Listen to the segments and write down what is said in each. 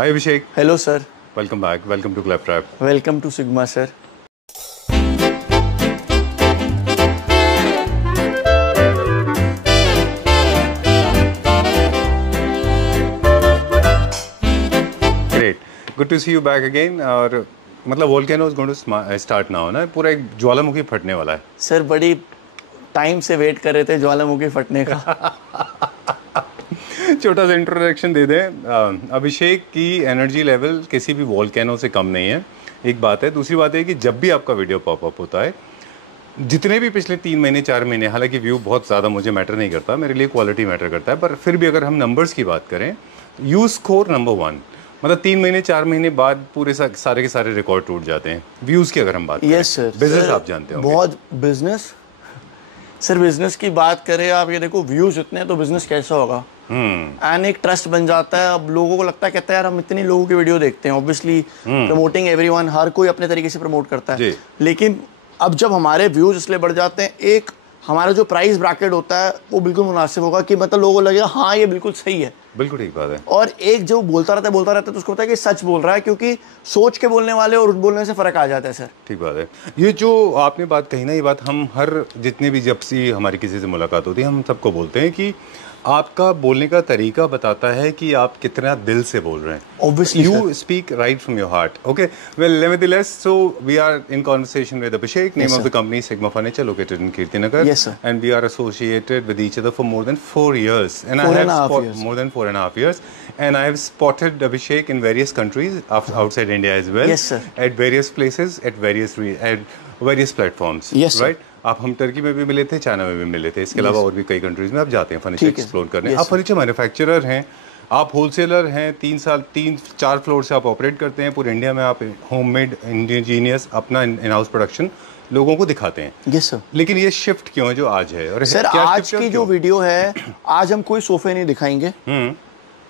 Hi Abhishek. Hello sir. Welcome back. Welcome to Claptrap. Welcome to Sigma sir. Great. Good to see you back again. और मतलब volcano is going to start now ना, पूरा एक ज्वालामुखी फटने वाला है. Sir बड़ी टाइम से वेट कर रहे थे ज्वालामुखी फटने का. छोटा सा इंट्रोडक्शन दे दें. अभिषेक की एनर्जी लेवल किसी भी वोल्केनो से कम नहीं है, एक बात है. दूसरी बात है कि जब भी आपका वीडियो पॉपअप होता है, जितने भी पिछले 3 महीने 4 महीने, हालांकि व्यू बहुत ज़्यादा मुझे मैटर नहीं करता, मेरे लिए क्वालिटी मैटर करता है, पर फिर भी अगर हम नंबर्स की बात करें, यू स्कोर नंबर 1. मतलब 3 महीने 4 महीने बाद पूरे सारे के सारे रिकॉर्ड टूट जाते हैं. व्यूज़ की अगर हम बात करें. Yes sir. बिजनेस आप जानते हो बहुत बिजनेस. सर बिजनेस की बात करें आप, ये देखो व्यूज इतने, तो बिजनेस कैसा होगा. एंड एक ट्रस्ट बन जाता है. अब लोगों को लगता है, कहता है यार हम इतनी लोगों की वीडियो देखते हैं, ऑब्वियसली प्रमोटिंग एवरीवन, हर कोई अपने तरीके से प्रमोट करता है. लेकिन अब जब हमारे व्यूज इसलिए बढ़ जाते हैं, एक हमारा जो प्राइस ब्रैकेट होता है वो बिल्कुल मुनासिब होगा कि मतलब लोगों को लगेगा हाँ ये बिल्कुल सही है. बिल्कुल ठीक बात है. और एक जो बोलता रहता है तो उसको पता है कि सच बोल रहा है, क्योंकि सोच के बोलने वाले और बोलने से फर्क आ जाता है. सर ठीक बात है. ये जो आपने बात कही ना, ये बात हम हर जितने भी जब से हमारी किसी से मुलाकात होती है, हम सबको बोलते हैं कि आपका बोलने का तरीका बताता है कि आप कितना दिल से बोल रहे हैं. Obviously, you speak right from your heart. Okay. Well, nevertheless, so we are in conversation with Abhishek. Name of the company Sigma Furniture, located in Kirtinagar. Yes, sir. And we are associated with each other for more than 4 years. And more than 4.5 years. And I have spotted Abhishek in various countries outside India as well. Yes, sir. At various places, at various platforms. Yes, right? आप हम Turkey में भी मिले थे, China में भी मिले थे. इसके अलावा और भी कई कंट्रीज में आप जाते हैं फर्नीचर एक्सप्लोर करने. आप फर्नीचर मैन्युफैक्चरर हैं, आप होलसेलर हैं, 3-4 फ्लोर से आप ऑपरेट करते हैं. पूरे इंडिया में आप होममेड इंडिजीनियस अपना इन हाउस प्रोडक्शन लोगों को दिखाते हैं. Yes sir. लेकिन ये शिफ्ट क्यों है जो आज है? और सर आज की जो वीडियो है, आज हम कोई सोफे नहीं दिखाएंगे.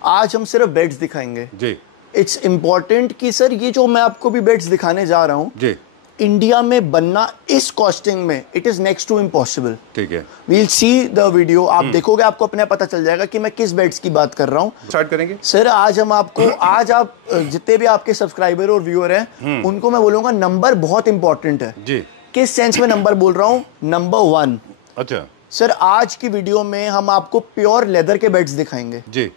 आज हम सिर्फ बेड्स दिखाएंगे. जी. इट्स इम्पोर्टेंट कि सर ये जो मैं आपको भी बेड्स दिखाने जा रहा हूँ जी, इंडिया में बनना इस कॉस्टिंग में it is next to impossible. ठीक है. We'll see the video. आप देखोगे, आपको अपने पता चल जाएगा कि मैं किस बेड्स की बात कर रहा हूँ. स्टार्ट करेंगे सर. आज हम आपको आज आप जितने भी आपके सब्सक्राइबर और व्यूअर हैं, उनको मैं बोलूंगा नंबर बहुत इंपॉर्टेंट है. जी. किस सेंस में नंबर बोल रहा हूँ? नंबर 1. अच्छा सर, आज की वीडियो में हम आपको प्योर लेदर के बेड्स दिखाएंगे जी,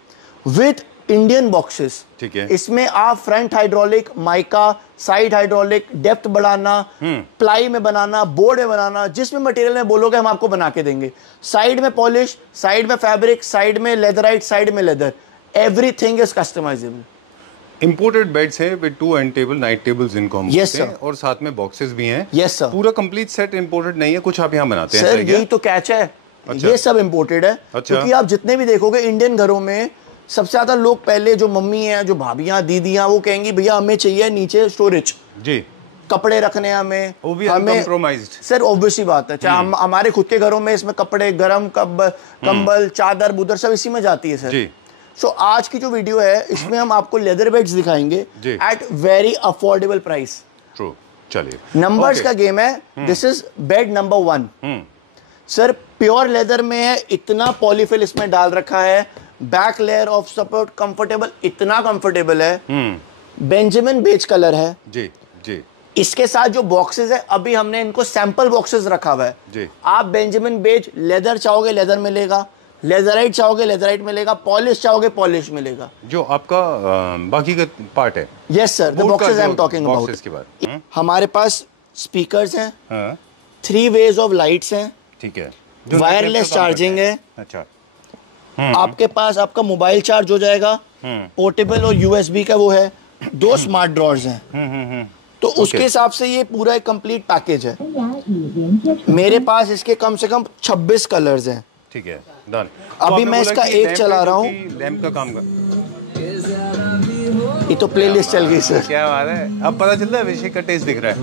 विद इंडियन बॉक्सेस. ठीक है. इसमें आप front hydraulic, mica, side hydraulic, depth बढ़ाना, प्लाई में बनाना, बोर्ड में बनाना, जिसमें मटेरियल में बोलोगे हम आपको बना के देंगे. साइड में पॉलिश, साइड में फैब्रिक, साइड में लेदराइट, साइड में leather. Everything is customisable. Imported beds हैं with 2 end table, night tables इनको हम बोलते हैं, और साथ में बॉक्सेस भी हैं. Yes sir. पूरा कंप्लीट सेट इंपोर्टेड नहीं है, कुछ आप यहाँ बनाते हैं. सर यही तो कैच है. अच्छा. ये सब इंपोर्टेड है. अच्छा. क्योंकि आप जितने भी देखोगे इंडियन घरों में सबसे ज्यादा लोग, पहले जो मम्मी हैं, जो भाभियां, दीदियां, वो कहेंगी भैया हमें चाहिए नीचे स्टोरेज जी, कपड़े रखने. हमें कंप्रोमाइज्ड. सर ऑब्वियसली बात है. चाहे हम हमारे खुद के घरों में इसमें कपड़े, गरम कंबल, चादर बुदर सब इसी में जाती है सर. सो आज की जो वीडियो है, इसमें हम आपको लेदर बेड्स दिखाएंगे at very affordable price. True. चलिए, नंबर्स का गेम है. This is bed number 1. Sir pure leather में है, इतना पॉलीफिल इसमें डाल रखा है, back layer of support, comfortable, इतना कंफर्टेबल है. बेंजामिन बेज कलर है जी जी. इसके साथ जो बॉक्सेस है, अभी हमने इनको सैंपल बॉक्सेस रखा हुआ है जी. आप बेंजामिन बेज लेदर चाहोगे लेदर मिलेगा, लेदराइट चाहोगे लेदराइट मिलेगा, पॉलिश चाहोगे पॉलिश मिलेगा. जो आपका बाकी का पार्ट है. Yes sir. The boxes I am talking about. हमारे पास स्पीकर्स हैं, 3 वेज ऑफ लाइट्स हैं. ठीक है. वायरलेस चार्जिंग है. अच्छा. आपके पास आपका मोबाइल चार्ज हो जाएगा, पोर्टेबल और यूएसबी का वो है. 2 स्मार्ट ड्रॉर्स हैं. तो उसके हिसाब से ये पूरा एक कंप्लीट पैकेज है. मेरे पास इसके कम से कम 26 कलर्स हैं. ठीक है. डन. अभी मैं इसका एक चला रहा हूँ. लैंप का काम कर. ये तो प्लेलिस्ट चल गई सर. क्या बात है. अब पता चल रहा है अभिषेक का टेस्ट दिख रहा है.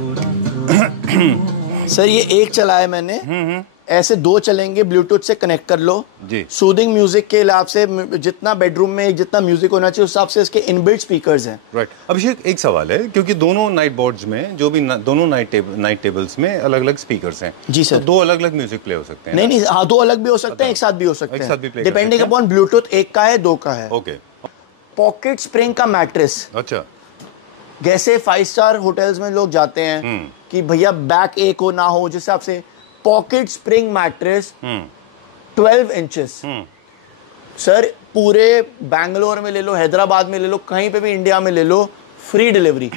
सर ये एक चला है मैंने. ऐसे 2 चलेंगे, ब्लूटूथ से कनेक्ट कर लो जी. सूदिंग म्यूजिक के हिसाब से, जितना बेडरूम में जितना म्यूजिक होना चाहिए उस हिसाब से इसके इनबिल्ट स्पीकर्स हैं. राइट. अभिषेक एक सवाल है, क्योंकि दोनों नाइट बोर्ड्स में, जो भी दोनों नाइट टेबल्स में अलग अलग स्पीकर्स हैं जी सर. तो 2 अलग अलग म्यूजिक प्ले हो सकते हैं? नहीं, हाँ 2 अलग भी हो सकते हैं, एक साथ भी हो सकते हैं, डिपेंडिंग अपॉन ब्लूटूथ. एक का है, 2 का है. ओके. पॉकेट स्प्रिंग का मैट्रेस। अच्छा। जैसे 5 स्टार होटल्स में लोग जाते हैं कि भैया बैक एक हो ना हो, जिस हिसाब से pocket spring mattress 12 inches. Sir पूरे बैंगलोर में ले लो, हैदराबाद में ले लो, कहीं पे भी इंडिया में ले लो, फ्री डिलीवरी।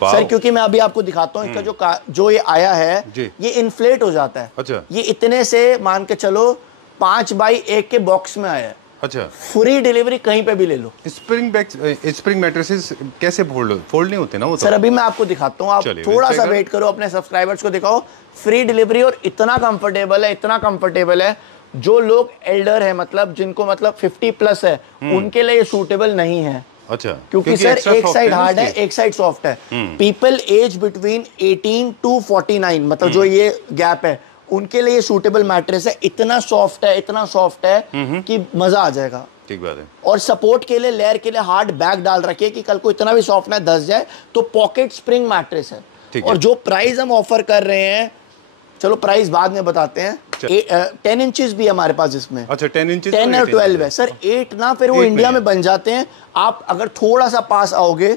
सर क्योंकि मैं अभी आपको दिखाता हूँ इसका जो ये आया है ये इन्फ्लेट हो जाता है। अच्छा। ये इतने से मान के चलो 5x1 के बॉक्स में आया है। अच्छा। फ्री डिलीवरी कहीं पे भी ले लो। स्प्रिंग मैट्रेसेस कैसे फोल्ड नहीं होते ना वो तो? सर अभी मैं आपको दिखाता हूँ, आप थोड़ा सा वेट करो, अपने सब्सक्राइबर्स को दिखाओ। फ्री डिलीवरी और इतना कंफर्टेबल है, इतना कंफर्टेबल है, जो लोग एल्डर है, मतलब जिनको मतलब 50 प्लस है, उनके लिए ये सूटेबल नहीं है। अच्छा। क्योंकि सर एक साइड हार्ड है, एक साइड सॉफ्ट है। पीपल एज बिटवीन 18 to 49, मतलब जो ये गैप है, उनके लिए सूटेबल मैट्रेस है। इतना सॉफ्ट है, इतना सॉफ्ट है कि मजा आ जाएगा। ठीक बात है। और सपोर्ट के लिए, लेयर के लिए हार्ड बैग डाल रखिए कि कल को इतना भी सॉफ्ट ना धस जाए। तो पॉकेट स्प्रिंग मैट्रेस है। और जो प्राइस हम ऑफर कर रहे हैं, चलो प्राइस बाद में बताते हैं। 10 इंचेस भी हमारे पास इसमें। अच्छा 10 इंचेस 10 और 12 है सर। 8 ना फिर वो इंडिया में बन जाते हैं। आप अगर थोड़ा सा पास आओगे,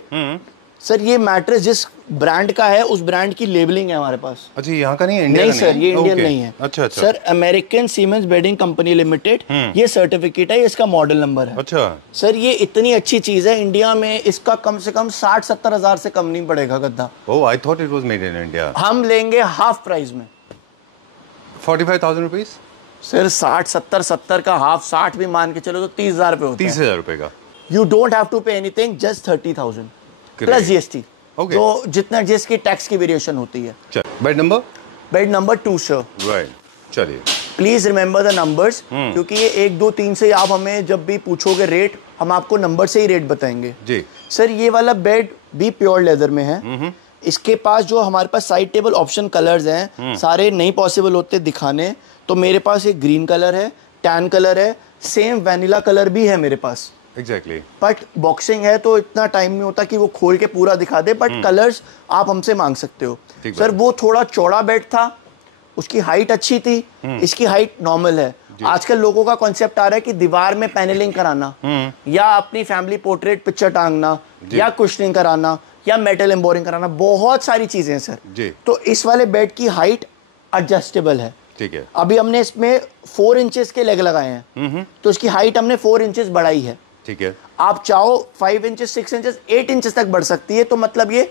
सर ये मैट्रेस जिस ब्रांड का है उस ब्रांड की लेबलिंग है हमारे पास। अच्छा यहाँ का नहीं है? इंडिया नहीं सर, ये इंडियन नहीं है। अच्छा अच्छा sir American Simmons bedding company limited, ये सर्टिफिकेट है, ये इसका मॉडल नंबर है। अच्छा सर ये इतनी अच्छी चीज है, इंडिया में इसका कम से कम 60-70 हजार से कम नहीं पड़ेगा गद्दा। Oh I thought it was made in India. हम लेंगे हाफ प्राइस में 45,000 रुपीज। सर 60-70 का हाफ, 60 भी मान के चलो तो 30,000 रुपए होते हैं। 30,000 रुपए का। You don't have to pay anything, just 30,000 plus GST. जो जितना जिसकी टैक्स की वेरिएशन होती है। Bed number 2 sir. राइट, चलिए प्लीज रिमेंबर द नंबर्स, क्योंकि ये 1 2 3 से आप हमें जब भी पूछोगे रेट, हम आपको नंबर से ही रेट बताएंगे जी। सर ये वाला बेड भी प्योर लेदर में है। इसके पास जो हमारे पास साइड टेबल ऑप्शन कलर्स हैं, सारे नहीं पॉसिबल होते दिखाने, तो मेरे पास एक ग्रीन कलर है, टैन कलर है, सेम वैनिला कलर भी है मेरे पास। एग्जैक्टली। बट बॉक्सिंग है तो इतना टाइम नहीं होता कि वो खोल के पूरा दिखा दे, बट कलर्स आप हमसे मांग सकते हो। सर वो थोड़ा चौड़ा बेड था, उसकी हाइट अच्छी थी, इसकी हाइट नॉर्मल है। आजकल लोगों का कॉन्सेप्ट आ रहा है कि दीवार में पैनलिंग कराना, या अपनी फैमिली पोर्ट्रेट पिक्चर टांगना, या कुशनिंग कराना, या मेटल एम्बोरिंग कराना, बहुत सारी चीजें हैं सर जी। तो इस वाले बेड की हाइट एडजस्टेबल है। ठीक है। अभी हमने इसमें 4 इंचेस के लेग लगाए हैं, तो इसकी हाइट हमने 4 इंचेस बढ़ाई है। ठीक है। आप चाहो 5 इंचेस, 6 इंचेस, 8 इंचेस तक बढ़ सकती है, तो मतलब ये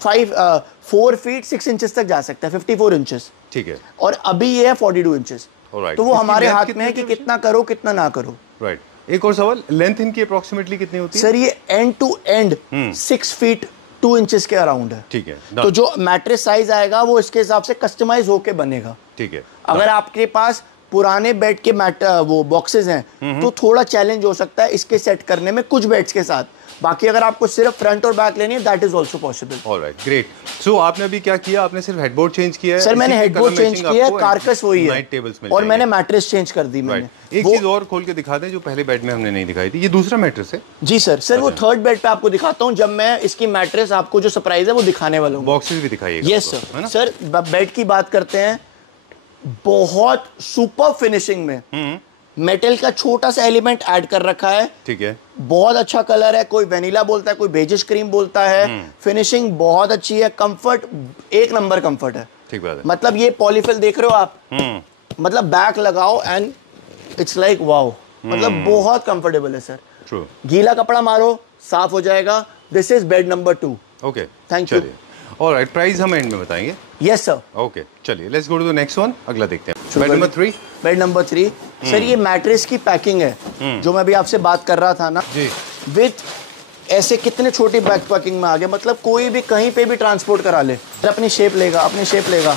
4 फीट 6 इंचेस तक जा सकता है, 54 इंचेस। ठीक है। और अभी ये है 42 इंचेस। तो वो हमारे हाथ में है कि कितना करो कितना ना करो। राइट। एक और सवाल, लेंथ इनकी अप्रोक्सीमेटली कितनी होती है? सर ये end to end 6 feet 2 inches के अराउंड है। ठीक है। तो जो मैट्रेस साइज आएगा वो इसके हिसाब से कस्टमाइज होके बनेगा। ठीक है। अगर आपके पास पुराने बेड के वो बॉक्सेस हैं, तो थोड़ा चैलेंज हो सकता है इसके सेट करने में कुछ बेड्स के साथ। बाकी अगर आपको सिर्फ फ्रंट और बैक लेनी है, that is also possible. Alright, great. So आपने अभी क्या किया? आपने सिर्फ हेडबोर्ड चेंज किया है? सर मैंने हेडबोर्ड चेंज किया है, कारकस वही है, और मैंने मैट्रेस चेंज कर दी मैंने। एक चीज और खोल के दिखा दें जो पहले बेड में हमने नहीं दिखाई थी, ये दूसरा मैट्रेस है? जी सर। सर वो थर्ड बेड पे आपको दिखाता हूँ, जब मैं इसकी मैट्रेस आपको जो सरप्राइज है वो दिखाने वाला हूँ। बॉक्सेस भी दिखाइएगा। Yes sir. सर बेड की बात करते हैं, बहुत सुपर फिनिशिंग में मेटल का छोटा सा एलिमेंट ऐड कर रखा है। ठीक है। बहुत अच्छा कलर है, कोई वेनिला बोलता है, कोई बेजिश क्रीम बोलता है। फिनिशिंग बहुत अच्छी है, कंफर्ट एक नंबर कंफर्ट है। ठीक बात है। मतलब ये पॉलीफिल देख रहे हो आप, मतलब बैक लगाओ एंड इट्स लाइक वाओ, मतलब बहुत कंफर्टेबल है सर। ट्रू। गीला कपड़ा मारो साफ हो जाएगा। This is bed number 2। Okay, thank you. Alright, price हम एंड में बताएंगे। Yes sir. ओके, चलिए let's go to the next one. अगला देखते हैं, bed number 3। Bed number 3 sir, ये मैट्रेस की पैकिंग है जो मैं अभी आपसे बात कर रहा था ना जी, विथ ऐसे कितने छोटी बैक पैकिंग में आ गए, मतलब कोई भी कहीं पे भी ट्रांसपोर्ट करा ले, अपनी शेप लेगा, अपनी शेप लेगा।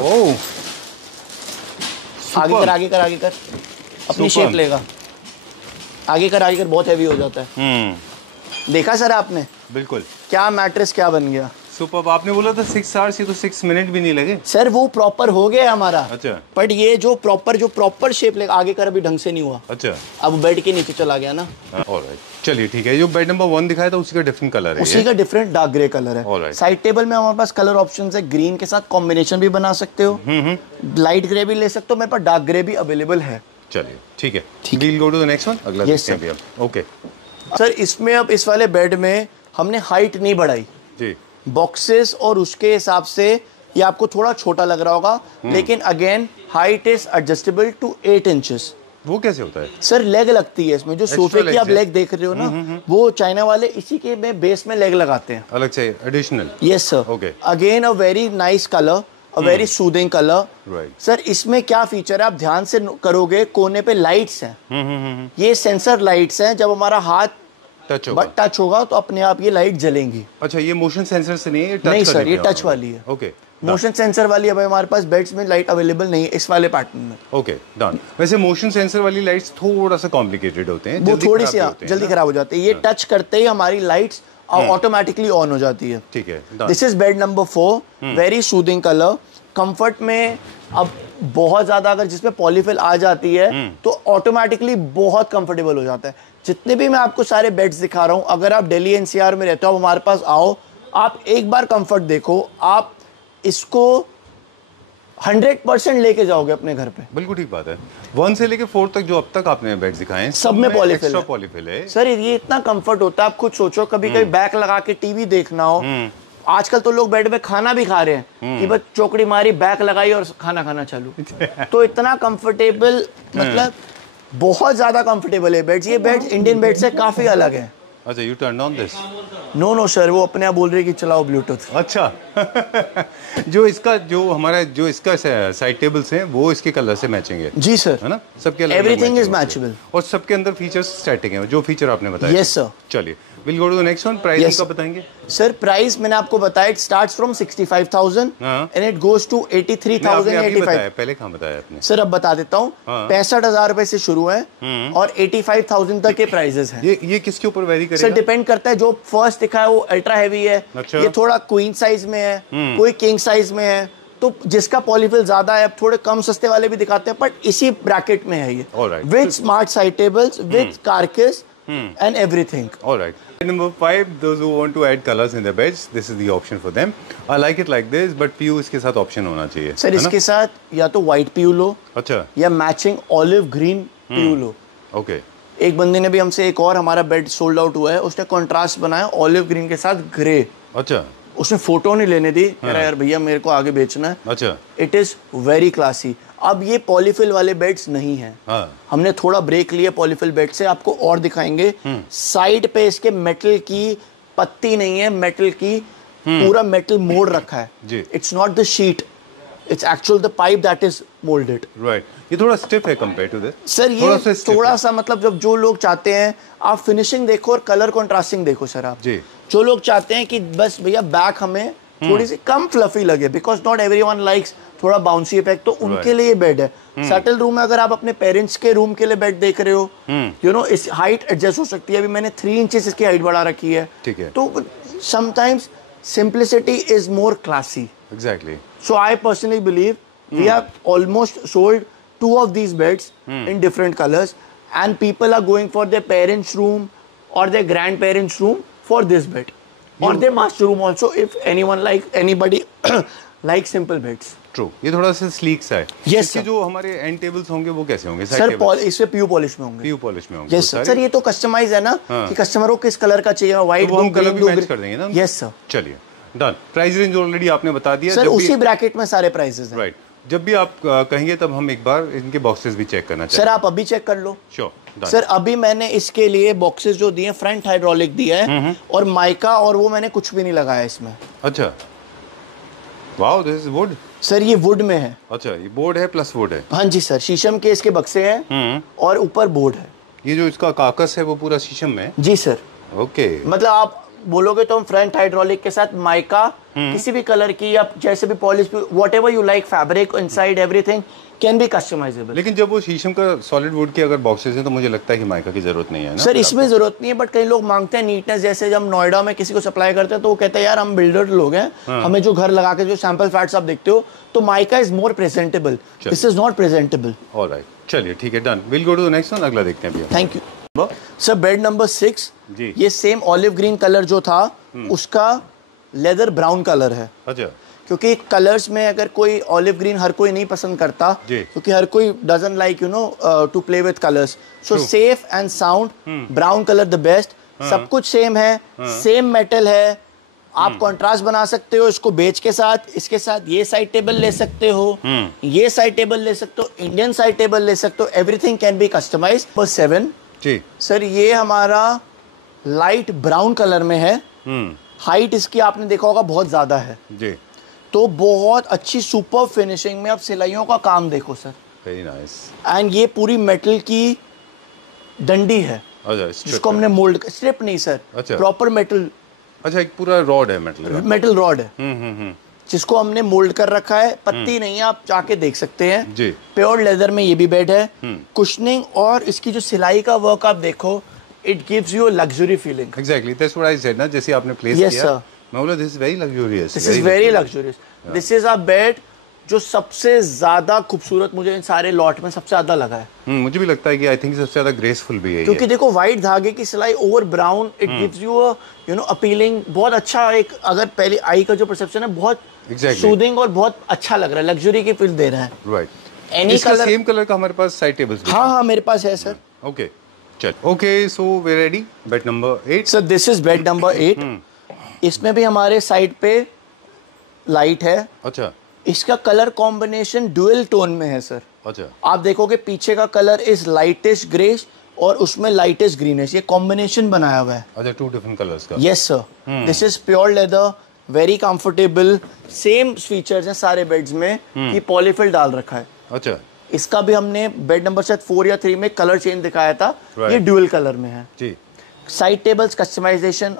ओह, आगे कर अपनी शेप लेगा, आगे कर, बहुत हैवी हो जाता है। देखा सर आपने? बिल्कुल। क्या मैट्रेस क्या बन गया। सुपर। आपने बोला था 6 आवर्स, ये तो 6 मिनट भी नहीं लगे सर, वो प्रॉपर हो गया हमारा। अच्छा। बट ये जो प्रॉपर शेप लेगा, आगे कर अभी ढंग से नहीं हुआ। अच्छा। अब बेड के नीचे चला गया ना। ऑलराइट, चलिए ठीक है। जो बेड नंबर 1 दिखाया था उसी का डिफरेंट कलर है, उसी का डिफरेंट डार्क ग्रे कलर है। साइड टेबल में हमारे पास कलर ऑप्शन है, ग्रीन के साथ कॉम्बिनेशन भी बना सकते हो, लाइट ग्रे भी ले सकते हो, मेरे पास डार्क ग्रे भी अवेलेबल है। चलिए ठीक है, we'll go to the next one, अगला देखते हैं अब। ओके सर, इसमें अब इस वाले बेड में हमने हाइट नहीं बढ़ाई जी, बॉक्सेस और उसके हिसाब से ये आपको थोड़ा छोटा लग रहा होगा, लेकिन again height is adjustable to 8 inches. वो कैसे होता है सर? लेग लगती है इसमें, जो सोफे की आप लेग देख रहे हो ना, वो चाइना वाले इसी के में बेस में लेग लगाते हैं अलग से, additional. Yes sir. Okay, again a very nice colour, a very soothing colour. Right sir, इसमें क्या फीचर है आप ध्यान से करोगे, कोने पे लाइट्स हैं, ये सेंसर लाइट्स हैं, जब हमारा हाथ टच होगा तो अपने आप ये लाइट जलेंगी। अच्छा, ये मोशन सेंसर से नहीं है? नहीं सर, ये टच वाली है। ओके, मोशन सेंसर वाली अब हमारे पास बेड्स में लाइट अवेलेबल नहीं है इस वाले पैटर्न में। Okay, done. वैसे मोशन सेंसर वाली लाइट्स थोड़ा सा कॉम्प्लिकेटेड होते हैं, वो थोड़ी सी जल्दी खराब हो जाती है। ये टच करते ही हमारी लाइट्स ऑटोमेटिकली ऑन हो जाती है। ठीक है, this is bed number 4, very soothing colour. Comfort में अब बहुत ज्यादा अगर जिसमें पॉलीफिल आ जाती है तो ऑटोमेटिकली बहुत कंफर्टेबल हो जाता है। जितने भी मैं आपको सारे बेड्स दिखा रहा हूँ, अगर आप दिल्ली एनसीआर में रहते हो, आप हमारे पास आओ, आप एक बार कंफर्ट देखो, आप इसको 100% लेके जाओगे अपने घर पे। बिल्कुल ठीक बात है। 1 से लेके 4 तक जो अब तक आपने बेड दिखाए हैं, सब में पॉलीफिल है। सर, ये इतना कंफर्ट होता है, आप खुद सोचो, कभी कभी बैक लगा के टीवी देखना हो, आजकल तो लोग बेड में खाना भी खा रहे हैं कि बस चौकड़ी मारी, बैक लगाई और खाना खाना चालू। तो इतना कंफर्टेबल, मतलब बहुत ज्यादा कंफर्टेबल है बेड। ये बेड इंडियन बेड से काफी अलग है। अच्छा, you turn on this? No sir, वो अपने आप बोल रही है कि चलाओ ब्लूटूथ। अच्छा जो इसका साइड टेबल्स हैं वो इसके कलर से मैचिंग है? जी सर, है ना, सबके अलग एवरीथिंग इज मैचेबल और सबके अंदर फीचर्स स्टैटिक हैं, जो फीचर आपने बताया। Yes sir. चलिए, will go to the next one. Price का बताएंगे सर? प्राइस मैंने आपको बताया, it starts from 65,000 and it goes to 83,085। पहले कहाँ बताया आपने? सर अब बता देता हूँ, 65,000 रुपए से शुरू है और 85,000 तक के प्राइजेस हैं। ये किसके ऊपर वेरी करेगा? सर, डिपेंड करता है, जो फर्स्ट दिखा है वो अल्ट्रा हैवी है। अच्छा। ये थोड़ा क्वीन साइज में है, कोई किंग साइज में है, तो जिसका पॉलीफिल ज्यादा है। अब थोड़े कम सस्ते वाले भी दिखाते हैं, बट इसी ब्रैकेट में है ये, with smart side tables, with carcass and everything. All right. Number 5, those who want to add colors in their beds, this is the option for them. I like it like this, but PU इसके साथ option होना चाहिए। Sir, इसके साथ या तो white PU लो, अच्छा, या मैचिंग ऑलिव ग्रीन PU लो। ओके। एक बंदे ने भी हमसे, एक और हमारा बेड सोल्ड आउट हुआ है, उसने कॉन्ट्रास्ट बनाया ऑलिव ग्रीन के साथ ग्रे। अच्छा, उसने फोटो नहीं लेने दी, कह रहा यार भैया मेरे को आगे बेचना है। अच्छा, इट इज वेरी क्लासी। अब ये पॉलीफिल वाले बेड्स नहीं हैं। हमने थोड़ा ब्रेक लिया पॉलीफिल बेड से, आपको और दिखाएंगे। साइड पे इसके मेटल की पत्ती नहीं है, मेटल की पूरा मेटल मोड़ रखा है। It's not the sheet, its actual the pipe that is moulded. Right, ये थोड़ा स्टिफ है कंपेयर टू दिस। सर, ये थोड़ा सा मतलब जब जो लोग चाहते हैं, आप फिनिशिंग देखो और कलर कॉन्ट्रास्टिंग देखो सर। आप जी, जो लोग चाहते हैं कि बस भैया बैक हमें थोड़ी सी कम फ्लफी लगे, बिकॉज नॉट एवरीवन लाइक्स थोड़ा बाउंसी इफेक्ट, तो उनके लिए ये बेड है। सटल रूम में अगर आप अपने पेरेंट्स के रूम के लिए बेड देख रहे हो, यू नो, इस हाइट एडजस्ट हो सकती है। अभी मैंने 3 इंचेस इसकी हाइट बढ़ा रखी है। ठीक है, तो sometimes simplicity is more classy. Exactly. So I personally believe we have almost sold 2 of these beds in different colors, and people are going for their parents' room or their grandparents' room for this bed, or their master room also, if anybody like simple beds. True. ये थोड़ा सा sleek सा है। Yes sir. जो हमारे and tables होंगे वो कैसे होंगे? सर, इससे प्यू पॉलिश में होंगे। प्यू पॉलिश में होंगे। यस सर, ये तो कस्टमाइज है ना, कि कस्टमर को किस कलर का चाहिए, व्हाइट तो हम कलर भी मैच कर देंगे ना। Yes sir. चलिए, डन। प्राइस रेंज ऑलरेडी आपने बता दिया सर, उसी ब्रैकेट में सारे प्राइसेस हैं। राइट, जब भी आप कहेंगे तब हम एक बार इनके बॉक्सेस भी चेक करना चाहेंगे। सर, आप अभी चेक कर लो। श्योर। सर, अभी मैंने इसके लिए बॉक्सेस जो दिए, फ्रंट हाइड्रोलिक दिया है और माइका, और वो मैंने कुछ भी नहीं लगाया इसमें। अच्छा, wow, this is would. Sir, ये वुड में है। अच्छा, ये बोर्ड है प्लस वुड है। हाँ जी सर, शीशम के इसके बक्से हैं और ऊपर बोर्ड है। ये जो इसका काकस है वो पूरा शीशम में? जी सर। ओके, मतलब आप बोलोगे तो हम फ्रंट हाइड्रोलिक के साथ माइका किसी भी कलर की, या जैसे भी polish, whatever you like, fabric inside everything can be customizable. लेकिन जब वो शीशम का सॉलिड वुड के अगर बॉक्सेस हैं तो मुझे लगता है कि माइका की जरूरत नहीं है ना सर। इसमें जरूरत नहीं है, बट कई लोग मांगते हैं नीटनेस। जैसे जब नोएडा में किसी को सप्लाई करते हैं तो वो कहते हैं यार हम बिल्डर लोग हैं, हमें जो घर लगा के जो सैंपल फ्लैट्स आप देखते हो, तो mica is more presentable, this is not presentable. Alright, चलिए ठीक है, done. Will go to the next one, अगला देखते हैं भैया। Thank you sir. Bed number 6, ये सेम ऑलिव ग्रीन कलर जो था उसका लेदर ब्राउन कलर है। अच्छा, क्योंकि कलर्स में अगर कोई ऑलिव ग्रीन हर कोई नहीं पसंद करता, क्योंकि हर कोई doesn't like you know to play with colours, so safe and sound brown colour the best. सब कुछ सेम है, सेम मेटल है, आप कंट्रास्ट बना सकते हो इसको बेज के साथ, इसके साथ ये साइड टेबल ले सकते हो, ये साइड टेबल ले सकते हो, इंडियन साइड टेबल ले सकते हो, everything can be customized. Number 7 जी सर, ये हमारा लाइट ब्राउन कलर में है, हाइट इसकी आपने देखा होगा बहुत ज्यादा है जी, तो बहुत अच्छी सुपर फिनिशिंग में। आप सिलाइयों का काम देखो सर, वेरी नाइस। एंड ये पूरी मेटल की डंडी है जिसको हमने मोल्ड, स्ट्रिप नहीं सर, प्रॉपर मेटल। अच्छा, एक पूरा रॉड है, मेटल रॉड है जिसको हमने मोल्ड कर रखा है, पत्ती नहीं है, आप जाके देख सकते हैं जी। प्योर लेदर में ये भी बेड है, कुशनिंग और इसकी जो सिलाई का वर्क आप देखो, it gives you a luxury feeling. Exactly, that's what I said ना, जैसे आपने प्लेस किया। यस सर, मैं बोला this is very luxurious, this is very luxurious, this is a bed जो सबसे ज्यादा खूबसूरत मुझे इन सारे लॉट में सबसे ज्यादा लगा है। मुझे भी लगता है कि आई थिंक सबसे ज्यादा ग्रेसफुल भी है, क्योंकि देखो व्हाइट धागे की सिलाई over brown, it gives you a you know appealing, बहुत अच्छा एक, अगर पहले आई का जो परसेप्शन है बहुत सूदिंग और बहुत अच्छा लग रहा है, लग्जरी की फील दे रहा है। Right, any colour, same colour का हमारे पास साइड टेबल्स भी। हाँ मेरे पास है सर। ओके चल, okay so we ready. Bed number 8 sir, this is bed number 8। इसमें भी हमारे साइड पे लाइट है। अच्छा, इसका कलर कॉम्बिनेशन डुअल टोन में है सर। अच्छा, आप देखोगे पीछे का कलर इज लाइटिश ग्रेश और उसमें लाइटिश ग्रीनिश, ये कॉम्बिनेशन बनाया हुआ है। अच्छा, 2 डिफरेंट कलर्स का। Yes sir, this is pure leather, very comfortable, same features हैं सारे बेड्स में कि पॉलीफिल डाल रखा है। अच्छा, इसका भी हमने बेड नंबर शायद 4 या 3 में कलर चेंज दिखाया था, ये डुअल कलर में है जी। Side tables customisation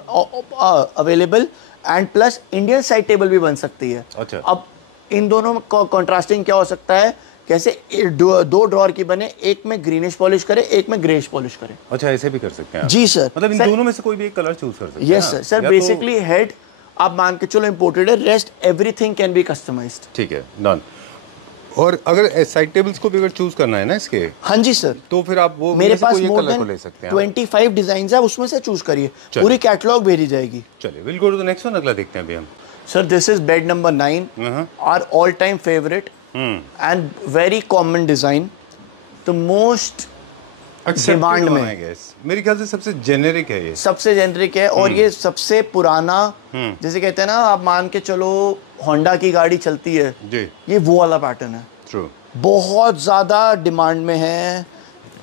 available and plus Indian side table भी बन सकती है। अच्छा, अब इन दोनों में कॉन्ट्रास्टिंग क्या हो सकता है, कैसे 2 ड्रॉर की बने, एक में ग्रीनिश पॉलिश करे, एक में ग्रेश पॉलिश करे। अच्छा, ऐसे भी कर सकते हैं जी सर, मतलब इन दोनों में से कोई भी एक कलर चूज कर सकते हैं। Yes sir, sir basically head आप मान के चलो इंपोर्टेड है, rest everything can be customized. ठीक है, डन। और अगर साइड टेबल्स को भी अगर चूज करना है ना इसके, हाँ जी सर, तो फिर आप वो मेरे पास मोर देन 25 डिजाइन है, उसमें से चूज करिए, पूरी कैटलॉग भेजी जाएगी। चलिए, will go to the next one, अगला देखते हैं अभी हम। Sir, this is bed number 9, our all time favourite and very common design, the most demand में, मेरे ख्याल से सबसे जेनेरिक है ये, सबसे जेनेरिक है और ये सबसे पुराना, जैसे कहते हैं ना, आप मान के चलो होंडा की गाड़ी चलती है जी, ये वो वाला पैटर्न है। ट्रू, बहुत ज्यादा डिमांड में है।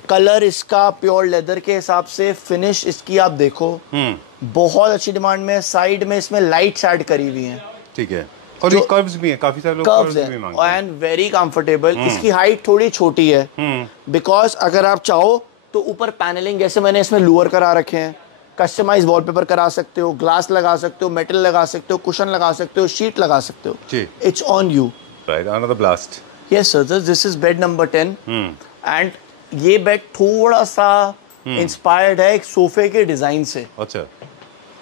कलर इसका प्योर लेदर के हिसाब से, फिनिश इसकी आप देखो बहुत अच्छी डिमांड में है। साइड में इसमें लाइट्स ऐड करी हुई हैं। ठीक है, और ये कर्व्स भी हैं, काफी सारे लोग कर्व्स भी मांगते हैं एंड वेरी कंफर्टेबल। इसकी हाइट थोड़ी छोटी है बिकॉज अगर आप चाहो तो ऊपर पैनलिंग, जैसे मैंने इसमें लूअर करा रखे हैं, कस्टमाइज वॉलपेपर करा सकते हो, ग्लास लगा सकते हो, मेटल लगा सकते हो, कुशन लगा सकते हो, शीट लगा सकते हो, it's on you. Right, another blast. Yes sir, this is bed number 10 and ये बेड थोड़ा सा इंस्पायर्ड है एक सोफे के डिजाइन से। अच्छा,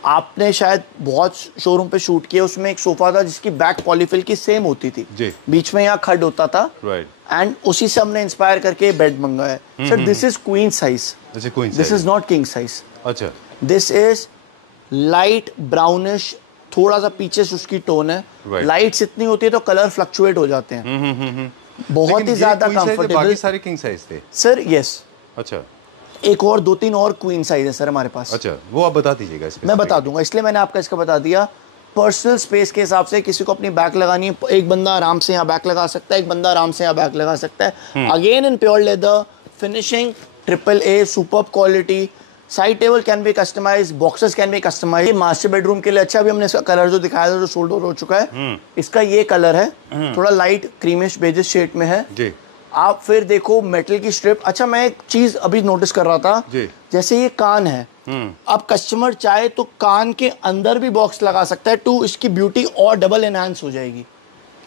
आपने शायद बहुत शोरूम पे शूट किया, उसमें एक सोफा था जिसकी बैक पॉलीफिल की सेम होती थी जी, बीच में यहाँ खड होता था। राइट, एंड उसी से हमने इंस्पायर करके बेड मंगाया है। Sir, this is queen size, this is not king size. अच्छा, दिस इज लाइट ब्राउनिश, थोड़ा सा पीछे से उसकी टोन है। लाइट्स इतनी होती है तो कलर फ्लक्चुएट हो जाते हैं। बहुत ही ज्यादा कंफर्टेबल। बाकी सारे किंग साइज थे सर। यस। अच्छा, एक और 2-3 और क्वीन साइज है सर हमारे पास। अच्छा, वो आप बता दीजिएगा। मैं बता दूंगा, इसलिए मैंने आपका इसका बता दिया। पर्सनल स्पेस के हिसाब से किसी को अपनी बैक लगानी है, एक बंदा आराम से यहाँ बैक लगा सकता है, एक बंदा आराम से यहाँ बैक लगा सकता है। Again in pure leather, finishing AAA, superb quality. Side table can be customize, boxes can be customize. Master bedroom के लिए अच्छा भी हमने इसका कलर जो दिखाया था, जो सोल्ड आउट हो चुका है, इसका ये कलर है, थोड़ा लाइट क्रीमिश बेजिश शेड में है जी। आप फिर देखो मेटल की स्ट्रिप। अच्छा, मैं एक चीज अभी नोटिस कर रहा था जी, जैसे ये कान है, अब कस्टमर चाहे तो कान के अंदर भी बॉक्स लगा सकता है, तो इसकी ब्यूटी और डबल एनहांस हो जाएगी।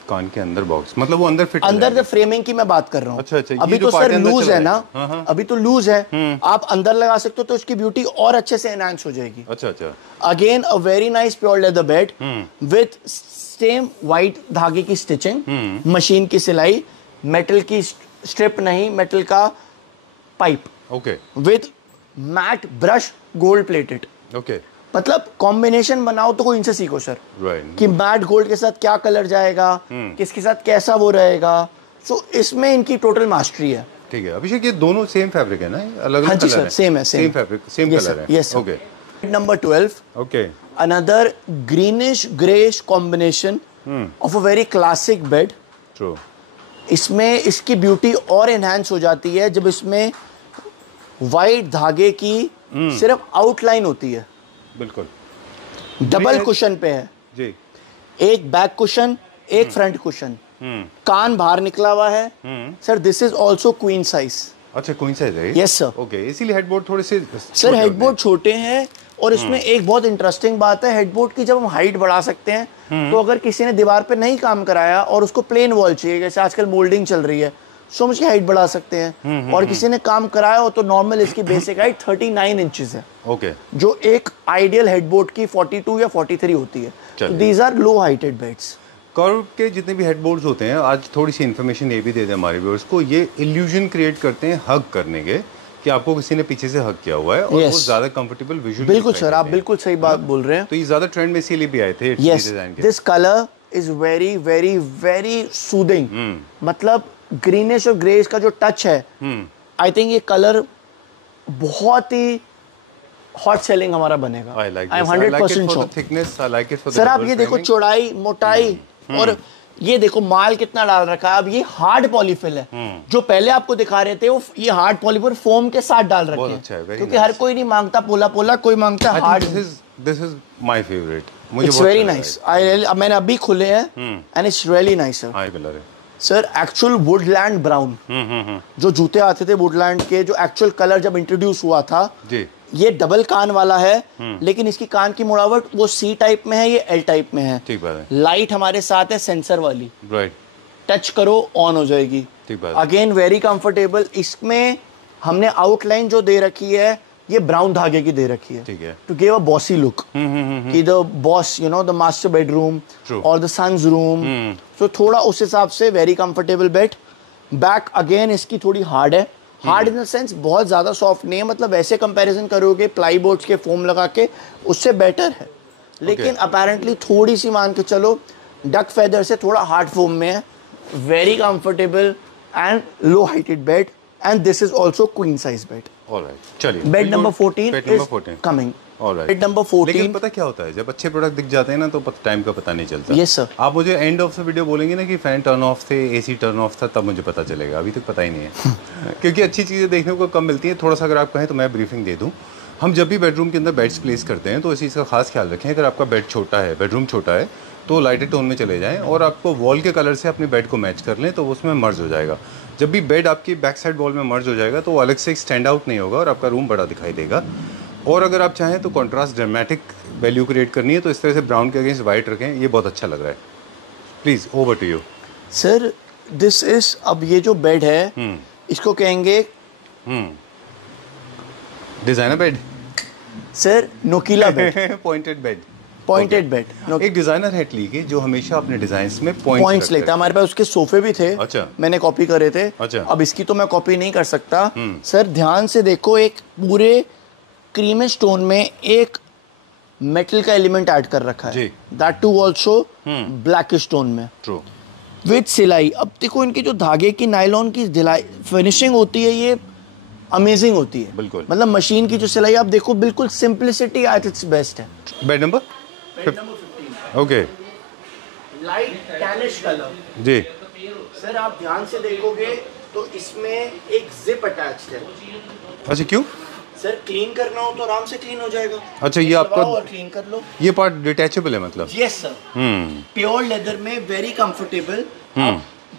कान के अंदर बॉक्स मतलब वो अंदर फिट, अंदर द फ्रेमिंग की मैं बात कर रहा हूँ। अच्छा, अच्छा, अभी तो सर लूज है ना। हाँ, अभी तो लूज है, आप अंदर लगा सकते हो तो उसकी ब्यूटी और अच्छे से एनहांस हो जाएगी। अच्छा, अच्छा, again a very nice pure leather bed with same white धागे की स्टिचिंग, मशीन की सिलाई, मेटल की स्ट्रिप नहीं, मेटल का pipe. Okay, with matt brush, gold plated. Okay, मतलब कॉम्बिनेशन बनाओ तो कोई इनसे सीखो सर, कि मैट गोल्ड के साथ क्या कलर जाएगा, किसके साथ कैसा वो रहेगा। सो इसमें इनकी टोटल मास्टरी है। ठीक है अभिषेक, ये दोनों सेम फैब्रिक है ना, अलग हाँ अलग जी कलर सर, है? सेम है, सेम फैब्रिक, सेम कलर है। Yes okay. Number 12, okay, another greenish greyish combination of a very classic bed. True. इसमें इसकी ब्यूटी और एनहांस हो जाती है जब इसमें वाइट धागे की सिर्फ आउटलाइन होती है। बिल्कुल। डबल कुशन पे है जी, एक बैक कुशन, एक फ्रंट कुशन, कान बाहर निकला हुआ है sir. This is also queen size. अच्छा, क्वीन साइज है? Yes sir. ओके, इसीलिए हेडबोर्ड थोड़े से सर हेडबोर्ड छोटे हैं। और इसमें एक बहुत इंटरेस्टिंग बात है, हेडबोर्ड की जब हम हाइट बढ़ा सकते हैं तो अगर किसी ने दीवार पे नहीं काम कराया और उसको प्लेन वॉल चाहिए, जैसे आजकल मोल्डिंग चल रही है, सो हम उसकी हाइट बढ़ा सकते हैं। और किसी ने काम कराया हो तो नॉर्मल इसकी बेसिक हाइट 39 इंचेस है। ओके, जो एक आइडियल हेडबोर्ड की 42 या 43 होती है। These are low heighted beds. Curve के जितने भी हेडबोर्ड्स होते हैं, आज थोड़ी सी इन्फॉर्मेशन ये भी दे दें हमारे व्यूअर्स को, ये इल्यूजन क्रिएट करते हैं हग करने के, कि आपको किसी ने पीछे से हग किया हुआ है और वो ज्यादा कंफर्टेबल विजुअली। बिल्कुल सर, आप बिल्कुल सही बात बोल रहे हैं। तो ये ज्यादा ट्रेंड में इसीलिए भी आए थे डिजाइन के। This colour is very very very soothing. मतलब ग्रीनिश और ग्रेस का जो टच है, आई थिंक ये कलर बहुत ही हॉट सेलिंग हमारा बनेगा। I am 100% sure. सर आप ये देखो चौड़ाई, मोटाई, और ये देखो माल कितना डाल रखा है। अब ये हार्ड पॉलीफिल है, जो पहले आपको दिखा रहे थे वो ये हार्ड पॉलीफिल फोम के साथ डाल रखे हैं। अच्छा है, क्योंकि हर कोई नहीं मांगता पोला पोला, कोई मांगता hard. This is my favourite. मुझे इट्स वेरी नाइस। मैंने अभी खुले हैं and it's really nice sir. High colour है सर। एक्चुअल वुडलैंड ब्राउन, जो जूते आते थे वुडलैंड के, जो एक्चुअल कलर जब इंट्रोड्यूस हुआ था जी, ये डबल कान वाला है, लेकिन इसकी कान की मुड़ावट वो सी टाइप में है, ये एल टाइप में है। ठीक बात है। लाइट हमारे साथ है सेंसर वाली, राइट। टच करो ऑन हो जाएगी। ठीक बात है। Again very comfortable. इसमें हमने आउटलाइन जो दे रखी है ये ब्राउन धागे की दे रखी है, ठीक है, to give a bossy look, कि the boss, you know, the master bedroom और द सन्स रूम। सो थोड़ा उस हिसाब से very comfortable bed. Back again इसकी थोड़ी हार्ड है, हार्ड इन द सेंस बहुत ज़्यादा सॉफ्ट नहीं है, मतलब वैसे कंपैरिजन करोगे प्लाई बोर्ड्स के फोम लगा के उससे बेटर है, लेकिन अपेरेंटली थोड़ी सी मान के चलो डक फेदर से थोड़ा हार्ड फोम में है। Very comfortable and low heighted bed, and this is also queen size bed. Alright, चलिए bed number 14 is coming. Bed number 14। लेकिन पता क्या होता है, जब अच्छे प्रोडक्ट दिख जाते हैं ना तो टाइम का पता नहीं चलता। Yes sir. आप मुझे एंड ऑफ द वीडियो बोलेंगे ना कि फैन टर्न ऑफ थे, एसी टर्न ऑफ था, तब मुझे पता चलेगा। अभी तक पता ही नहीं है क्योंकि अच्छी चीज़ें देखने को कम मिलती हैं। थोड़ा सा अगर आप कहें तो मैं ब्रीफिंग दे दूँ। हम जब भी बेडरूम के अंदर बेड्स प्लेस करते हैं तो इस चीज़ का खास ख्याल रखें, अगर आपका बेड छोटा है, बेडरूम छोटा है, तो लाइटेड टोन में चले जाएं और आपको वॉल के कलर से अपने बेड को मैच कर लें, तो उसमें मर्ज हो जाएगा। जब भी बेड आपकी बैक साइड वॉल में मर्ज हो जाएगा तो वो अलग से स्टैंड आउट नहीं होगा और आपका रूम बड़ा दिखाई देगा। और अगर आप चाहें तो कॉन्ट्रास्ट ड्रामेटिक वैल्यू क्रिएट करनी है तो इस तरह से ब्राउन के अगेंस्ट वाइट रखें, ये बहुत अच्छा लग रहा है। Please over to you sir. This is, अब ये जो बेड है इसको कहेंगे डिजाइनर बेड सर, नोकीला bed pointed bed. Pointed bed. एक डिजाइनर है इटली की जो हमेशा अपने डिजाइन्स में पॉइंट्स लेता है। हमारे पास उसके सोफे भी थे। अच्छा। मैंने कॉपी करे थे। अच्छा। अब इसकी तो मैं कॉपी नहीं कर सकता। सर ध्यान से देखो, एक पूरे क्रीमी स्टोन में एक मेटल का एलिमेंट ऐड कर रखा है, that too also black stone में। ट्रू। विद सिलाई। अब देखो इनकी जो धागे की नायलॉन की फिनिशिंग होती है, ये अमेजिंग होती है। बिल्कुल। मतलब मशीन की जो सिलाई आप देखो, बिल्कुल सिंप्लिसिटी एट इट्स बेस्ट है। Bed number 15। Okay. Light tannish colour जी। सर आप ध्यान से देखोगे तो इसमें एक जिप अटैच्ड है। अच्छा, क्यों? सर क्लीन करना हो तो आराम से क्लीन हो जाएगा। अच्छा, ये आपका और क्लीन कर लो। ये पार्ट डिटैचेबल है मतलब? Yes sir. प्योर लेदर में, वेरी कंफर्टेबल।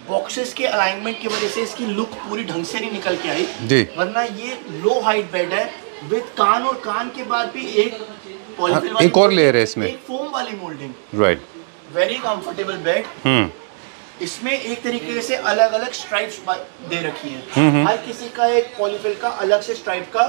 बॉक्सेस के अलाइनमेंट की वजह से इसकी लुक पूरी ढंग से नहीं निकल के आई जी, वरना ये लो हाइट बेड है विद कान, और कान के बाद भी एक और लेयर है इसमें, एक फोम वाली moulding. Right. Very comfortable bed. इसमें एक तरीके से अलग अलग स्ट्राइप्स दे रखी है। हर किसी का एक पॉलीफिल का अलग से स्ट्राइप का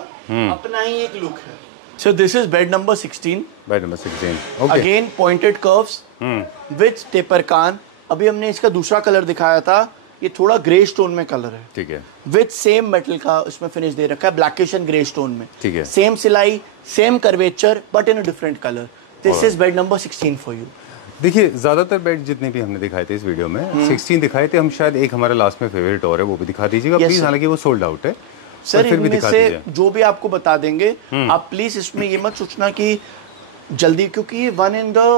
अपना ही एक लुक है। So this is bed number 16। Bed number 16। Again pointed curves with taper कान। अभी हमने इसका दूसरा कलर दिखाया था, ये थोड़ा ग्रे स्टोन में कलर है, ठीक है, विद सेम मेटल का इसमें फिनिश दे रखा है, ब्लैकिश एंड ग्रे स्टोन में, ठीक है, सेम सिलाई, same curvature, but in a different colour. This is bed number 16 for you. देखिए ज़्यादातर बेड जितने भी हमने दिखाए थे इस वीडियो में 16 दिखाए थे हम, शायद एक हमारा लास्ट में फेवरेट और है, वो भी दिखा दीजिएगा प्लीज, हालांकि वो सोल्ड आउट है सर। इनमें से जो भी आपको बता देंगे, आप प्लीज इसमें ये मत सोचना कि जल्दी, क्योंकि ये 1 in the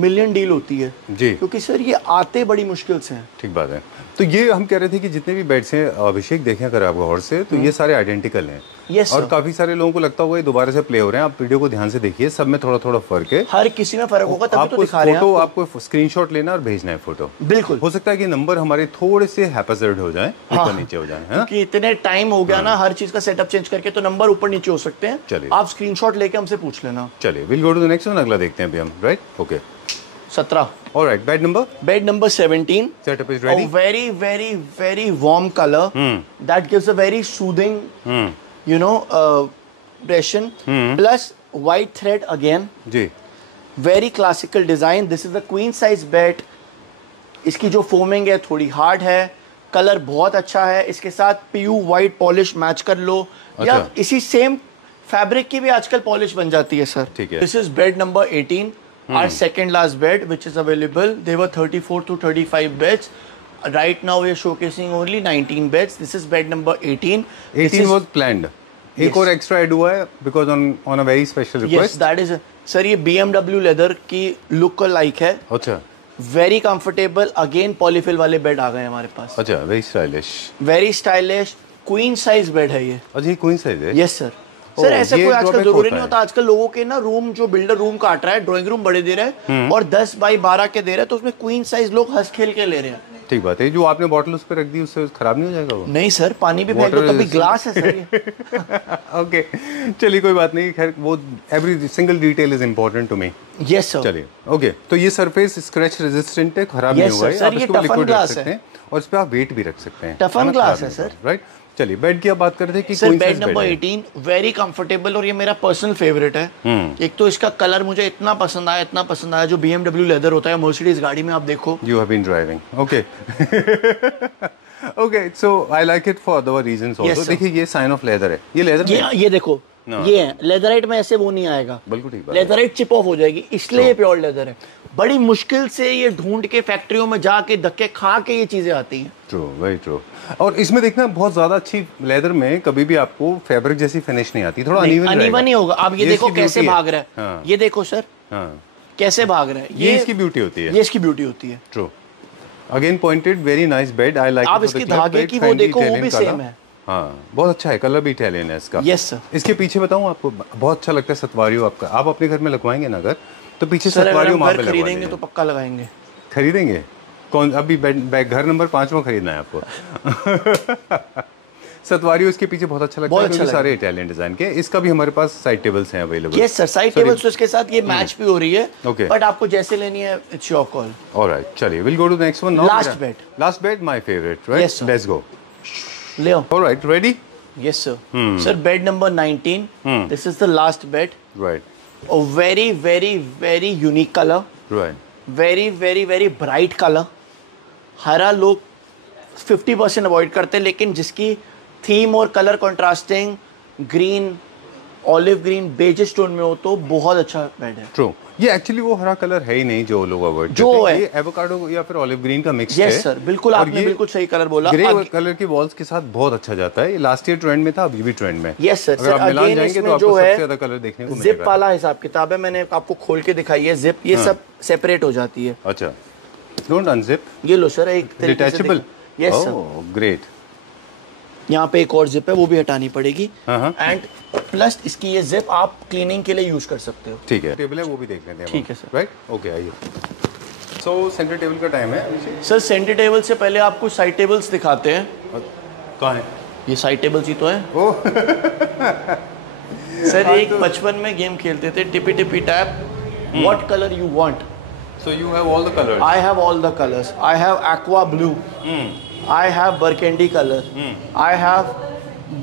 million डील होती है जी, क्योंकि सर ये आते बड़ी मुश्किल से हैं। ठीक बात है। तो ये हम कह रहे थे कि जितने भी बेड्स हैं अभिषेक देखें अगर आप गौर से, तो ये सारे आइडेंटिकल हैं। yes, और काफी सारे लोगों को लगता होगा ये दोबारा से प्ले हो रहे हैं, आप वीडियो को ध्यान से देखिए, सब में थोड़ा थोड़ा फर्क है, हर किसी में फर्क होगा, तभी तो दिखा रहे हैं आपको स्क्रीनशॉट लेना और भेजना है फोटो। बिल्कुल, हो सकता है कि नंबर हमारे थोड़े से हैपेजर्ड हो जाए, ऊपर नीचे हो जाए, क्योंकि इतने टाइम हो गया ना हर चीज का सेटअप चेंज करके, तो नंबर ऊपर नीचे हो सकते हैं। चलिए, आप स्क्रीनशॉट लेके हमसे पूछ लेना। चलिए, will go to the next one, अगला देखते हैं अभी हम, right? Okay, 17। Alright, bed number 17. Setup is ready. Very very very warm color that gives a very soothing you know impression, plus white thread again जी, very classical design. This is a queen size bed. इसकी जो foaming है थोड़ी hard है, colour बहुत अच्छा है, इसके साथ PU white पॉलिश मैच कर लो, या इसी सेम फैब्रिक की भी आजकल पॉलिश बन जाती है सर। ठीक है। This is bed number 18, our second last bed which is available. There were 34 to 35 beds. Right now we are showcasing only 19 beds. This is bed number 18. 18 was planned. एक और एक्स्ट्रा ऐड हुआ है because on a very special request. Yes, that is sir ये BMW leather की look को like है। अच्छा, very comfortable, again polyfill वाले बेड आ गए हमारे पास। अच्छा, very stylish, very stylish, queen size bed है ये। अच्छा, ये क्वीन साइज है? Yes sir. सर ऐसा कोई आजकल जरूरी नहीं होता, आजकल लोगों के ना रूम, जो बिल्डर रूम काट रहा है, ड्राइंग रूम बड़े दे रहा है और 10 बाई 12 के दे रहा है, तो उसमें क्वीन साइज लोग हंस खेल के ले रहे हैं। ठीक बात है। जो आपने बॉटल उस पर रख दी उससे खराब नहीं हो जाएगा वो? नहीं सर, पानी भी फेंक दो तभी ग्लास है सर ये। ओके, चलिए कोई बात नहीं, खैर वो every single detail is important to me. Yes sir. चलिए, ओके, तो ये सरफेस स्क्रैच रेजिस्टेंट है, खराब नहीं होगा, सर ये टफन ग्लास है और इस पे आप वेट भी रख सकते हैं, टफन ग्लास है सर, राइट? चलिए, बेड की आप बात करते हैं कि sir bed number 18 very comfortable, और ये मेरा पर्सनल फेवरेट है। एक तो इसका कलर मुझे इतना पसंद आया, जो BMW लेदर होता है मर्सिडीज गाड़ी में, आप देखो। You have been driving, okay. Okay, so I like it for other reasons also. देखिए ये साइन ऑफ लेदर है, ये लेदर ये देखो, ये है लेदराइट में, ऐसे वो नहीं आएगा, बिल्कुल ठीक बात, लेदराइट चिप ऑफ हो जाएगी, इसलिए ये प्योर लेदर है। बड़ी मुश्किल से ये ढूंढ के फैक्ट्रियों में जाके धक्के खा के ये चीजें आती हैं। True, very true. और इसमें देखना बहुत ज्यादा अच्छी लेदर में कभी भी आपको फैब्रिक जैसी फिनिश नहीं आती, थोड़ा अनइवन ही होगा। आप ये देखो कैसे भाग रहा है, ये देखो सर कैसे भाग रहा है, ये इसकी ब्यूटी होती है, ये इसकी ब्यूटी होती है। True, again pointed, very nice bed, I like. आप इसकी धागे की वो देखो, वो भी सेम है। हाँ, बहुत अच्छा है, कलर भी इटालियन है इसका। Yes sir. इसके पीछे बताऊं आपको, बहुत अच्छा लगता है सतवारियो आपका, आप अपने घर में लगवाएंगे ना अगर, तो पीछे सतवारियो मार्बल खरीदेंगे तो पक्का लगाएंगे। खरीदेंगे? कौन? अभी घर नंबर 5वां खरीदना है आपको। सतवारियो इसके पीछे बहुत अच्छा लगता है, क्योंकि सारे इटालियन डिजाइन के। इसका भी हमारे पास साइड टेबल्स हैं available. Yes sir, side tables तो इसके साथ ये मैच भी हो रही है, ओके, बट आपको जैसे लेनी है इट्स योर कॉल। ऑलराइट, चलिए, will go to the next one now. Last bed my favourite, right? Let's go, ले आओ। Alright, ready? Yes sir. Sir bed number 19, this is the last bed, right? A very very very unique color, right, very very very bright color. हरा लोग 50% avoid करते हैं, लेकिन जिसकी theme और colour contrasting green, olive green, beige stone में हो तो बहुत अच्छा बेड है। ट्रू, ये एक्चुअली वो हरा कलर है ही नहीं जो लोग अवॉइड जो करते हैं, है ये एवोकाडो या फिर ऑलिव ग्रीन का मिक्स है। यस सर, बिल्कुल, आपने बिल्कुल सही कलर बोला। ग्रे कलर की वॉल्स के साथ बहुत अच्छा जाता है, लास्ट ईयर ट्रेंड में था, अभी भी ट्रेंड में। Yes sir. अगर आप मिलान जाएंगे तो आपको सबसे ज्यादा कलर देखने को मिलेगा। जिप वाला हिसाब किताब है, मैंने आपको खोल के दिखाई है, जिप ये सब सेपरेट हो जाती है। अच्छा, डोंट अनजिप। ये लो सर, एक डिटैचेबल। Yes sir, great. यहाँ पे एक और जिप है, वो भी हटानी पड़ेगी, एंड प्लस इसकी ये जिप आप क्लीनिंग के लिए यूज कर सकते हो। ठीक है, टेबल है वो भी देख लेते हैं। ठीक है सर, राइट, ओके, आइए। सो सेंटर टेबल का टाइम है सर। सेंटर टेबल से पहले आपको साइड टेबल्स दिखाते हैं। कहाँ है? ये साइड टेबल्स ही तो है। सर एक बचपन में गेम खेलते थे, tippy tippy tap, what colour you want. So you have all the colours? I have all the colours. I have aqua blue, I have burgundy color, I have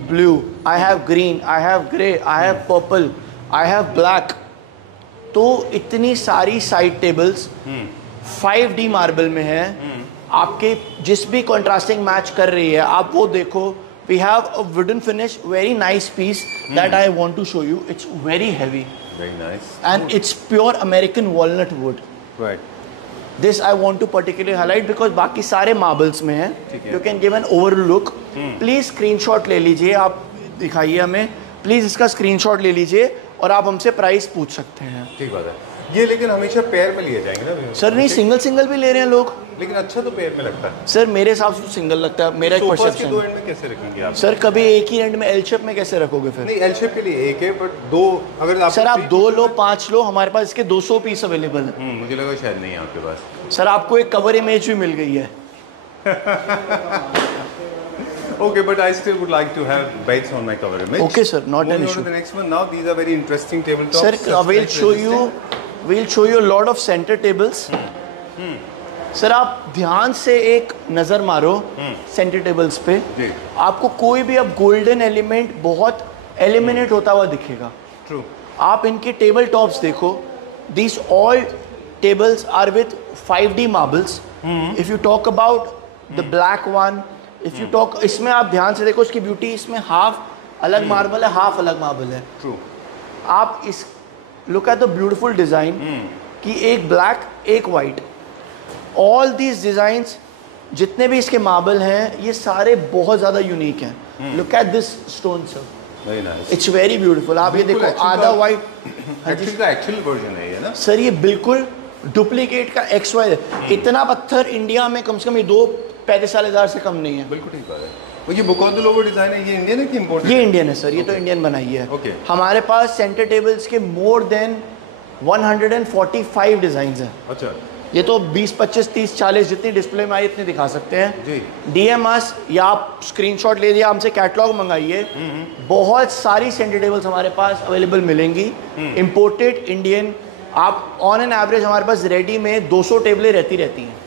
blue, I have green, I have grey, I have purple, I have black. तो इतनी सारी side tables 5D marble में है, आपके जिस भी contrasting match कर रही है आप वो देखो। We have a wooden finish, very nice piece that I want to show you. It's very heavy, very nice, and it's pure American walnut wood. Right, this I want to particularly highlight because बाकी सारे marbles में है। You can give an overall look. Please screenshot ले लीजिए, आप दिखाइए हमें please, इसका स्क्रीनशॉट ले लीजिए और आप हमसे प्राइस पूछ सकते हैं। ठीक बात है। ये लेकिन हमेशा पेयर में लिए जाएंगे ना सर? नहीं, सिंगल सिंगल भी ले रहे हैं लोग, लेकिन अच्छा तो पेयर में लगता है सर। मेरे हिसाब से तो सिंगल लगता है, मेरा एक परसेप्शन। दो एंड में कैसे रखेंगे आप सर? कभी एक ही एंड में एल शेप में कैसे रखोगे फिर? नहीं, एल शेप के लिए एक है, बट दो अगर आप सर आप 2 लो 5 लो, हमारे पास इसके 200 पीस अवेलेबल है। मुझे लगा शायद नहीं है आपके पास। सर आपको एक कवर इमेज भी मिल गई है। Okay, but I still would like to have bites on my cover image. Okay, sir, not an Moving on issue. to the next one. Now these are very interesting tabletops. Sir, we'll show you a lot of center tables. Sir आप ध्यान से एक नज़र मारो centre tables पे, आपको कोई भी अब गोल्डन एलिमेंट बहुत एलिमिनेट होता हुआ दिखेगा। True. आप इनके टेबल टॉप्स देखो, these all tables are with 5D marbles. If you talk about the black one, if you talk, इसमें आप ध्यान से देखो इसकी ब्यूटी, इसमें हाफ अलग मार्बल है, हाफ अलग मार्बल है। True. आप इस look at the beautiful design कि एक ब्लैक एक वाइट, ऑल दीज डिज़ाइंस जितने भी इसके मार्बल हैं ये सारे बहुत ज़्यादा यूनिक हैं। Look at this stone sir, very nice, it's very beautiful. आप ये देखो आधा वाइट, एक्चुअल वर्जन है ये ना सर, ये बिल्कुल डुप्लीकेट का XY। इतना पत्थर इंडिया में कम से कम ये 2-35,000 से कम नहीं है। बिल्कुल ठीक बात है। वो ये book of the logo design है, ये इंडियन है कि इंपोर्टेड? ये इंडियन है सर, ये तो इंडियन बनाई है। हमारे पास सेंटर टेबल्स के मोर देन 145 डिजाइन हैं। अच्छा, ये तो 20, 25, 30, 40 जितनी डिस्प्ले में आई इतनी दिखा सकते हैं जी। DM अस या आप स्क्रीनशॉट ले लिया, हमसे कैटलॉग मंगाइए। बहुत सारी सेंटर टेबल्स हमारे पास अवेलेबल मिलेंगी, इंपोर्टेड, इंडियन। आप ऑन एन एवरेज हमारे पास रेडी में 200 टेबलें रहती हैं।